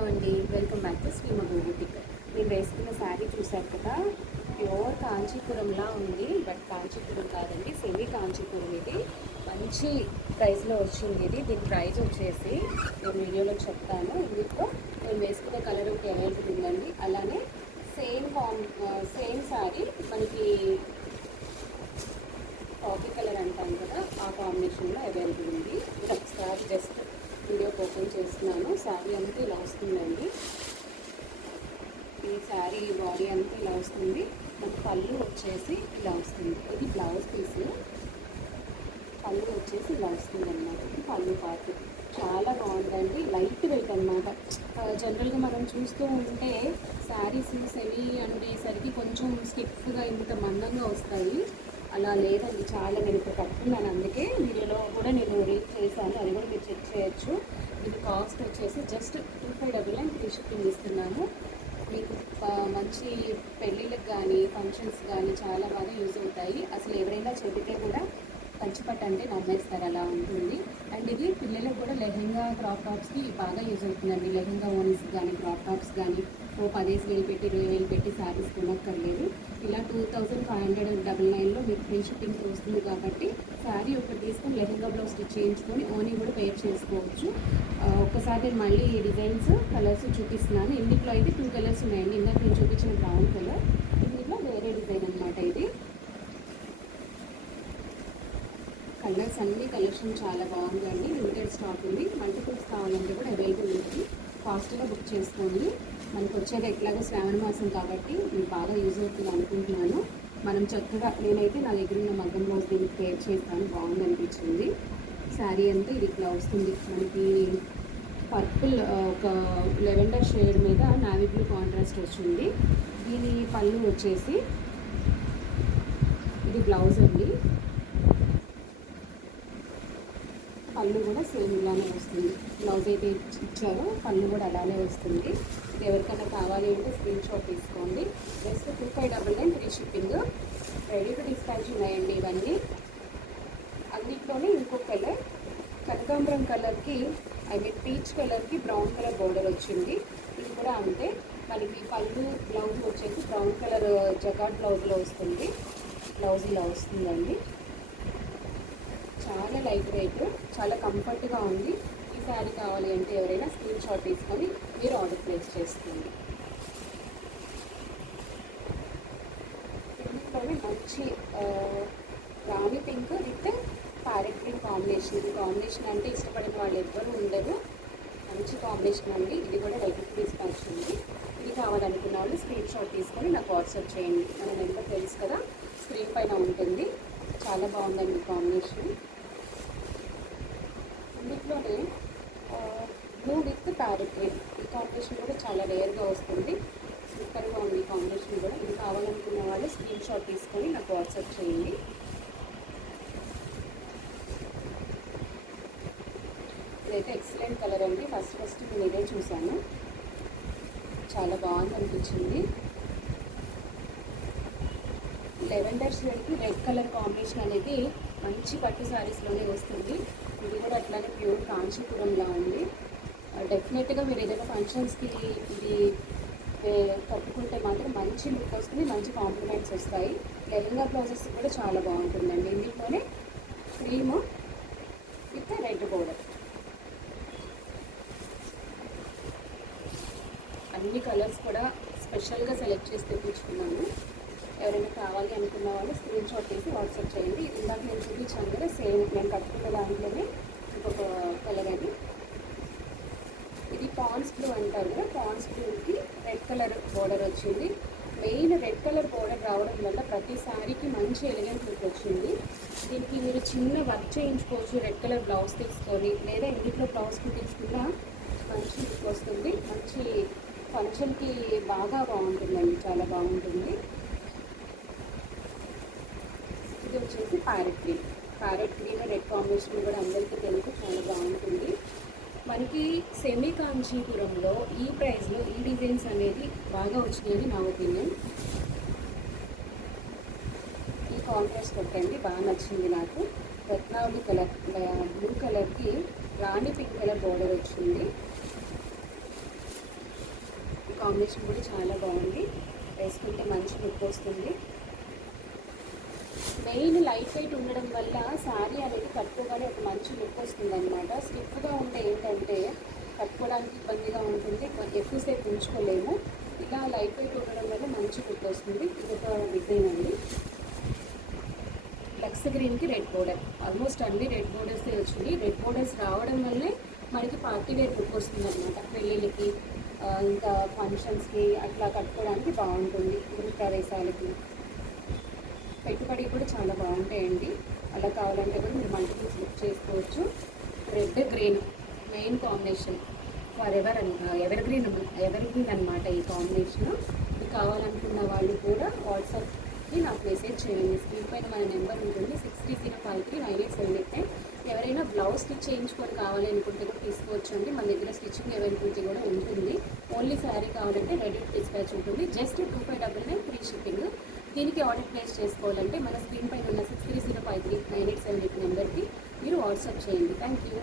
Hello అండి, welcome back to Shri Madhu boutique. నేను వేసుకున్న శారీ చూసారు కదా, ప్యూర్ కాంచీపురంలా ఉంది. బట్ కాంచీపురం కాదండి, సెమీ కాంచీపురం. ఇది మంచి ప్రైస్లో వచ్చింది. దీని ప్రైస్ వచ్చేసి నేను వీడియోలో చెప్తాను. ఇందులో నేను వేసుకున్న కలర్ ఒకటి అవైలబుల్ ఉందండి. అలానే సేమ్ శారీ మనకి కాఫీ కలర్ అంటాం కదా, ఆ కాంబినేషన్లో అవైలబుల్ ఉంది. ఇది ఒకసారి జస్ట్ వీడియో ఓపెన్ చేస్తున్నాను. శారీ అంతా ఇలా వస్తుందండి. ఈ శారీ బాడీ అంతా ఇలా వస్తుంది. మనకి పళ్ళు వచ్చేసి ఇలా వస్తుంది. ఇది బ్లౌజ్ పీస్. పళ్ళు వచ్చేసి ఇలా వస్తుంది అన్నమాట. ఇది పళ్ళు పార్ట్ చాలా బాగుందండి. లైట్ వెయిట్ అనమాట. జనరల్గా మనం చూస్తూ ఉంటే శారీస్ సెమీ అనేసరికి కొంచెం స్టిఫ్గా ఇంత మందంగా వస్తాయి. అలా లేదండి, చాలా నేను ఇప్పుడు కట్టుకున్నాను. అందుకే వీడియోలో కూడా నేను రీడ్ చేశాను, అది కూడా మీరు చెక్ చేయొచ్చు. ఇది కాస్ట్ వచ్చేసి జస్ట్ 2599 ఫ్రీ షిప్పింగ్ ఇస్తున్నాను. మీకు మంచి పెళ్ళిళ్ళకి కానీ ఫంక్షన్స్ కానీ చాలా బాగా యూజ్ అవుతాయి. అసలు ఎవరైనా చెబితే కూడా కంచిపట్టు అంటే నమ్మేస్తారు, అలా ఉంటుంది. అండ్ ఇది పిల్లలకు కూడా లెహెంగా క్రాప్ టాప్స్కి బాగా యూజ్ అవుతుందండి. లెహెంగా ఓనీస్ కానీ క్రాప్ టాప్స్ కానీ 10,000 పెట్టి 20,000 పెట్టి శారీస్ కొనక్కర్లేదు. ఇలా 2599లో మీకు ఫ్రీ షిప్పింగ్ వస్తుంది. కాబట్టి శారీ ఒకటి తీసుకొని లెహెంగా బ్లౌజ్ స్టిచ్ చేయించుకొని ఓనీ కూడా పేర్ చేసుకోవచ్చు. ఒక్కసారి నేను మళ్ళీ ఈ డిజైన్స్ కలర్స్ చూపిస్తున్నాను. ఇందులో అయితే 2 కలర్స్ ఉన్నాయండి. ఇందాక నేను చూపించిన బ్రౌన్ కలర్, ఇందులో వేరే డిజైన్ అనమాట. ఇది కలర్స్ అన్ని కలెక్షన్ చాలా బాగుందండి. లిమిటెడ్ స్టాక్ ఉంది. మల్టిపుల్స్ కావాలంటే కూడా అవైలబుల్ ఉంది. ఫాస్ట్గా బుక్ చేసుకోండి. మనకు వచ్చేది ఎట్లాగో శ్రావణ మాసం కాబట్టి మీకు బాగా యూజ్ అవుతుంది అనుకుంటున్నాను. మనం చక్కగా నేనైతే నా దగ్గర ఉన్న మగ్గం బ్లౌజ్ దీనికి పేర్ చేస్తాను, బాగుంది అనిపించింది. శారీ అంతా ఇది ఇట్లా వస్తుంది. మనకి పర్పుల్ ఒక లెవెండర్ షేడ్ మీద నావీ బ్లూ కాంట్రాస్ట్ వచ్చింది. దీని పళ్ళు వచ్చేసి ఇది బ్లౌజ్ అండి. పళ్ళు కూడా సేమ్ ఇలానే వస్తుంది. బ్లౌజ్ అయితే ఇచ్చారో పళ్ళు కూడా అలానే వస్తుంది. ఎవరికైనా కావాలి అంటే స్క్రీన్ షాట్ తీసుకోండి. Just 2599 free shipping. Ready to dispatch ఉన్నాయండి ఇవన్నీ. అన్నిట్లోనే ఇంకో కలర్ కనకాంబరం కలర్కి, పీచ్ కలర్కి బ్రౌన్ కలర్ బోర్డర్ వచ్చింది. ఇది కూడా అంతే. మనకి పళ్ళు బ్లౌజ్ వచ్చేసి బ్రౌన్ కలర్ జకాట్ బ్లౌజ్లో వస్తుంది. బ్లౌజ్ ఇలా వస్తుందండి. చాలా లైట్ వెయిట్, చాలా కంఫర్ట్గా ఉంది. ఈ శారీ కావాలి అంటే ఎవరైనా స్క్రీన్ షాట్ తీసుకొని మీరు ఆర్డర్ ప్లేస్ చేసుకోండి. ఇందులోనే మంచి రాణి pink with parrot green combination. ఇది కాంబినేషన్ అంటే ఇష్టపడిన వాళ్ళు ఎవ్వరూ ఉండరు. మంచి కాంబినేషన్ అండి. ఇది కూడా రెడీ టు డిస్పాచ్ ఉంది. ఇది కావాలనుకున్న వాళ్ళు స్క్రీన్ షాట్ తీసుకొని నాకు వాట్సాప్ చేయండి. మన నెంబర్ తెలుసు కదా, స్క్రీన్ పైన ఉంటుంది. చాలా బాగుందండి కాంబినేషన్. ఇందులోనే బ్లూ విత్ ప్యారెట్ గ్రీన్, ఈ కాంబినేషన్ కూడా చాలా రేర్గా వస్తుంది. సూపర్గా ఉంది ఈ కాంబినేషన్ కూడా. ఇది కావాలనుకున్న వాళ్ళు స్క్రీన్ షాట్ తీసుకొని నాకు వాట్సాప్ చేయండి. ఇదైతే ఎక్సలెంట్ కలర్ అండి. ఫస్ట్ నేను ఇదే చూసాను, చాలా బాగుంది అనిపించింది. లెవెండర్ షేడ్కి రెడ్ కలర్ కాంబినేషన్ అనేది మంచి పట్టు శారీస్లోనే వస్తుంది. ఇది కూడా అట్లానే ప్యూర్ కాంచీపురంలా ఉంది. డెఫినెట్గా మీరు ఏదైనా ఫంక్షన్స్కి ఇది కట్టుకుంటే మాత్రం మంచి లుక్ వస్తుంది, మంచి కాంప్లిమెంట్స్ వస్తాయి. లెహంగా బ్లౌజెస్ కూడా చాలా బాగుంటుందండి. ఇందులోనే క్రీమ్ విత్ రెడ్ బోర్డర్. అన్ని కలర్స్ కూడా స్పెషల్గా సెలెక్ట్ చేసి తెప్పించుకున్నాను. ఎవరైనా కావాలి అనుకున్న వాళ్ళు స్క్రీన్ షాట్ తీసి వాట్సాప్ చేయండి. ఇందాక నేను చూపించాను కదా, సేమ్ నేను కట్టుకున్న దాంట్లోనే ఇంకొక కలర్ అది. ఇది పాన్స్ బ్లూ అంటారు కదా, పాన్స్ బ్లూకి రెడ్ కలర్ బోర్డర్ వచ్చింది. మెయిన్ రెడ్ కలర్ బోర్డర్ రావడం వల్ల ప్రతి శారీకి మంచి ఎలిగెంట్ లుక్ వచ్చింది. దీనికి మీరు చిన్న వర్క్ చేయించుకోవచ్చు రెడ్ కలర్ బ్లౌజ్ తీసుకొని, లేదా ఇందులో బ్లౌజ్కి తీసుకున్నా మంచి లుక్ వస్తుంది. మంచి ఫంక్షన్కి బాగా బాగుంటుందండి, చాలా బాగుంటుంది. ఇది వచ్చేసి ప్యారెట్ గ్రీన్ రెడ్ కాంబినేషన్ కూడా అందరికీ తెలుసు, చాలా బాగుంటుంది. మనకి సెమీ కాంచీపురంలో ఈ ప్రైస్లో ఈ డిజైన్స్ అనేది బాగా వచ్చినాయని నా ఒపీనియన్. ఈ కాంట్రాస్ట్ పెట్టండి, బాగా నచ్చింది నాకు. రత్నావళి కలర్ బ్లూ కలర్కి రాణి పింక్ కలర్ బోర్డర్ వచ్చింది. కాంబినేషన్ కూడా చాలా బాగుంది, వేసుకుంటే మంచి లుక్ వస్తుంది. మెయిన్ లైట్ వెయిట్ ఉండడం వల్ల శారీ అనేది కట్టుకోగానే ఒక మంచి లుక్ వస్తుంది అనమాట. స్టిఫ్గా ఉంటే ఏంటంటే కట్టుకోవడానికి ఇబ్బందిగా ఉంటుంది, ఎక్కువసేపు ఉంచుకోలేము. ఇలా లైట్ వెయిట్ ఉండడం వల్ల మంచి లుక్ వస్తుంది. ఇది ఒక డిజైన్ అండి. లక్స్ గ్రీన్కి రెడ్ బోర్డర్, ఆల్మోస్ట్ అన్ని రెడ్ బోర్డర్స్ వచ్చింది. రెడ్ బోర్డర్స్ రావడం వల్లే మనకి పార్టీ వేర్ లుక్ వస్తుంది అనమాట. పెళ్ళిళ్ళకి ఇంకా ఫంక్షన్స్కి అట్లా కట్టుకోవడానికి బాగుంటుంది. గృహప్రవేశాలకి పెట్టుబడి కూడా చాలా బాగుంటాయండి. అలా కావాలంటే కూడా మీరు మల్టిపుల్స్ బుక్ చేసుకోవచ్చు. Red green main combination for ever green అనమాట ఈ కాంబినేషన్. ఇది కావాలనుకున్న వాళ్ళు కూడా వాట్సాప్కి నాకు మెసేజ్ చేయండి. స్క్రీన్ పైన మన నెంబర్ ఉంటుంది 63053987. ఎవరైనా బ్లౌజ్ స్టిచ్ చేయించుకొని కావాలి అనుకుంటే కూడా తీసుకోవచ్చు అండి. మన దగ్గర స్టిచ్చింగ్ అవైలబిలిటీ కూడా ఉంటుంది. ఓన్లీ శారీ కావాలంటే రెడీ టు డిస్పాచ్ ఉంటుంది. Just 2599 free shipping. దీనికి ఆర్డర్ ప్లేస్ చేసుకోవాలంటే మన స్క్రీన్ పైన ఉన్న 63053987 నెంబర్కి మీరు వాట్సాప్ చేయండి. Thank you.